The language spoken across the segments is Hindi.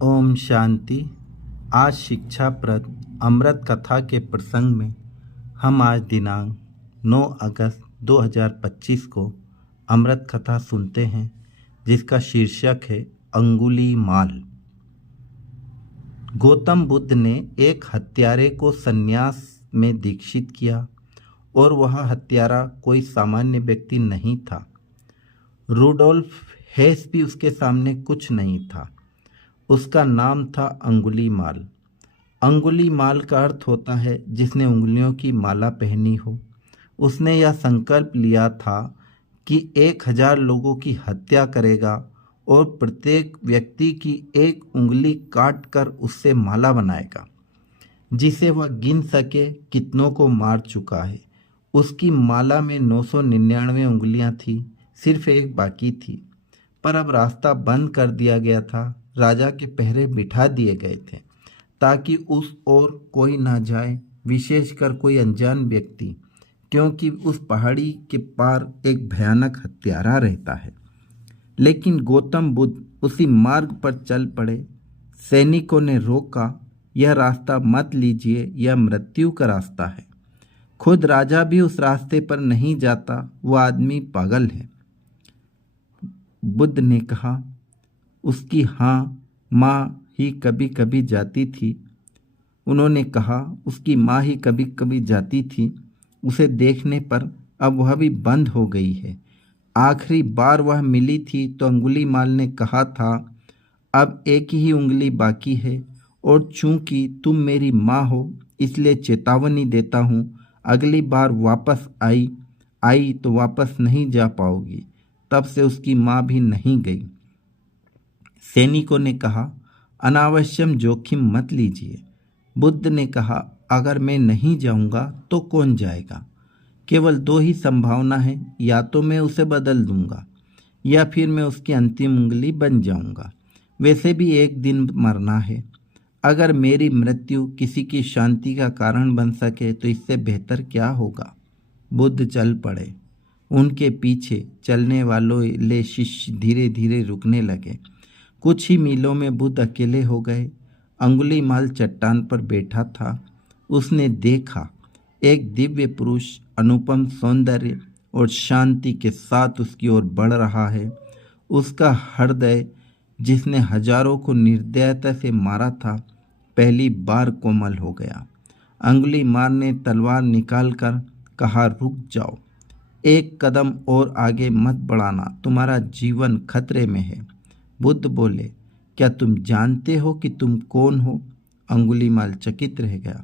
ओम शांति। आज शिक्षाप्रद अमृत कथा के प्रसंग में हम आज दिनांक 9 अगस्त 2025 को अमृत कथा सुनते हैं, जिसका शीर्षक है अंगुली माल। गौतम बुद्ध ने एक हत्यारे को संन्यास में दीक्षित किया और वह हत्यारा कोई सामान्य व्यक्ति नहीं था। रूडोल्फ हेस भी उसके सामने कुछ नहीं था। उसका नाम था अंगुली माल। अंगुली माल का अर्थ होता है जिसने उंगलियों की माला पहनी हो। उसने यह संकल्प लिया था कि 1000 लोगों की हत्या करेगा और प्रत्येक व्यक्ति की एक उंगली काट कर उससे माला बनाएगा, जिसे वह गिन सके कितनों को मार चुका है। उसकी माला में 999 उंगलियां थी, सिर्फ एक बाकी थी, पर अब रास्ता बंद कर दिया गया था। राजा के पहरे बिठा दिए गए थे ताकि उस ओर कोई ना जाए, विशेषकर कोई अनजान व्यक्ति, क्योंकि उस पहाड़ी के पार एक भयानक हत्यारा रहता है। लेकिन गौतम बुद्ध उसी मार्ग पर चल पड़े। सैनिकों ने रोका, यह रास्ता मत लीजिए, यह मृत्यु का रास्ता है। खुद राजा भी उस रास्ते पर नहीं जाता, वह आदमी पागल है। बुद्ध ने कहा, उसकी माँ ही कभी कभी जाती थी। उन्होंने कहा, उसकी माँ ही कभी कभी जाती थी। उसे देखने पर अब वह भी बंद हो गई है। आखिरी बार वह मिली थी तो अंगुली माल ने कहा था, अब एक ही उंगली बाकी है और चूंकि तुम मेरी माँ हो इसलिए चेतावनी देता हूँ, अगली बार वापस आई तो वापस नहीं जा पाओगी। तब से उसकी माँ भी नहीं गई। सैनिकों ने कहा, अनावश्यक जोखिम मत लीजिए। बुद्ध ने कहा, अगर मैं नहीं जाऊंगा तो कौन जाएगा? केवल 2 ही संभावना है, या तो मैं उसे बदल दूंगा या फिर मैं उसकी अंतिम उंगली बन जाऊंगा। वैसे भी एक दिन मरना है। अगर मेरी मृत्यु किसी की शांति का कारण बन सके तो इससे बेहतर क्या होगा? बुद्ध चल पड़े। उनके पीछे चलने वालों ले शिष्य धीरे धीरे रुकने लगे। कुछ ही मीलों में बुद्ध अकेले हो गए। अंगुली माल चट्टान पर बैठा था। उसने देखा एक दिव्य पुरुष अनुपम सौंदर्य और शांति के साथ उसकी ओर बढ़ रहा है। उसका हृदय, जिसने हजारों को निर्दयता से मारा था, पहली बार कोमल हो गया। अंगुली माल ने तलवार निकालकर कहा, रुक जाओ, एक कदम और आगे मत बढ़ाना, तुम्हारा जीवन खतरे में है। बुद्ध बोले, क्या तुम जानते हो कि तुम कौन हो? अंगुली माल चकित रह गया।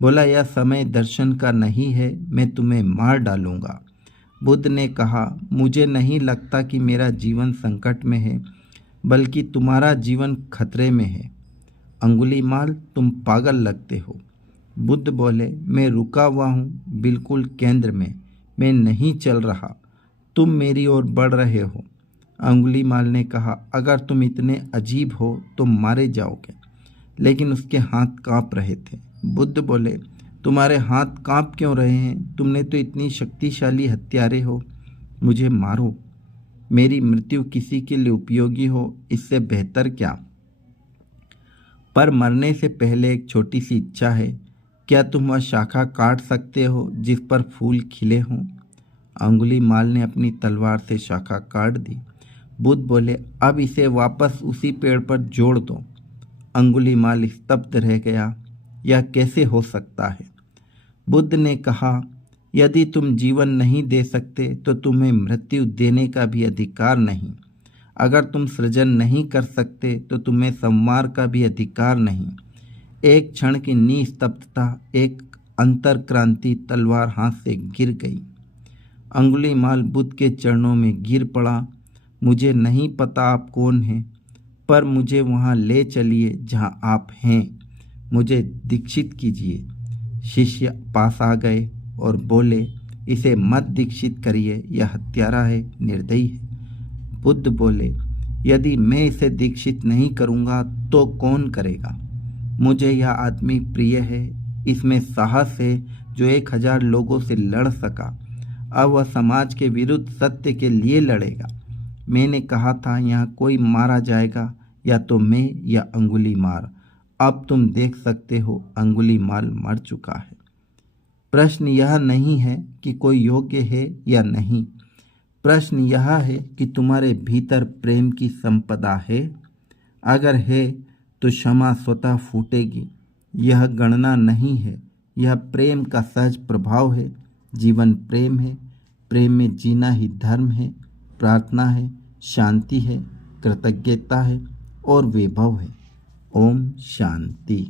बोला, यह समय दर्शन का नहीं है, मैं तुम्हें मार डालूंगा। बुद्ध ने कहा, मुझे नहीं लगता कि मेरा जीवन संकट में है, बल्कि तुम्हारा जीवन खतरे में है। अंगुली माल, तुम पागल लगते हो। बुद्ध बोले, मैं रुका हुआ हूँ, बिल्कुल केंद्र में, मैं नहीं चल रहा। तुम मेरी ओर बढ़ रहे हो। अंगुली माल ने कहा, अगर तुम इतने अजीब हो तो मारे जाओगे। लेकिन उसके हाथ कांप रहे थे। बुद्ध बोले, तुम्हारे हाथ कांप क्यों रहे हैं? तुमने तो इतनी शक्तिशाली हत्यारे हो। मुझे मारो, मेरी मृत्यु किसी के लिए उपयोगी हो, इससे बेहतर क्या? पर मरने से पहले एक छोटी सी इच्छा है। क्या तुम वह शाखा काट सकते हो जिस पर फूल खिले हों? अंगुली माल ने अपनी तलवार से शाखा काट दी। बुद्ध बोले, अब इसे वापस उसी पेड़ पर जोड़ दो। अंगुली माल स्तब्ध रह गया। यह कैसे हो सकता है? बुद्ध ने कहा, यदि तुम जीवन नहीं दे सकते तो तुम्हें मृत्यु देने का भी अधिकार नहीं। अगर तुम सृजन नहीं कर सकते तो तुम्हें संहार का भी अधिकार नहीं। एक क्षण की निस्तब्धता, एक अंतर्क्रांति, तलवार हाथ से गिर गई। अंगुली माल बुद्ध के चरणों में गिर पड़ा। मुझे नहीं पता आप कौन हैं, पर मुझे वहाँ ले चलिए जहाँ आप हैं। मुझे दीक्षित कीजिए। शिष्य पास आ गए और बोले, इसे मत दीक्षित करिए, यह हत्यारा है, निर्दयी है। बुद्ध बोले, यदि मैं इसे दीक्षित नहीं करूँगा तो कौन करेगा? मुझे यह आदमी प्रिय है, इसमें साहस है जो 1000 लोगों से लड़ सका। अब वह समाज के विरुद्ध सत्य के लिए लड़ेगा। मैंने कहा था यहाँ कोई मारा जाएगा, या तो मैं या अंगुलीमाल। अब तुम देख सकते हो अंगुलीमाल मर चुका है। प्रश्न यह नहीं है कि कोई योग्य है या नहीं, प्रश्न यह है कि तुम्हारे भीतर प्रेम की संपदा है। अगर है तो क्षमा स्वतः फूटेगी। यह गणना नहीं है, यह प्रेम का सहज प्रभाव है। जीवन प्रेम है, प्रेम में जीना ही धर्म है, प्रार्थना है, शांति है, कृतज्ञता है और वैभव है। ओम शांति।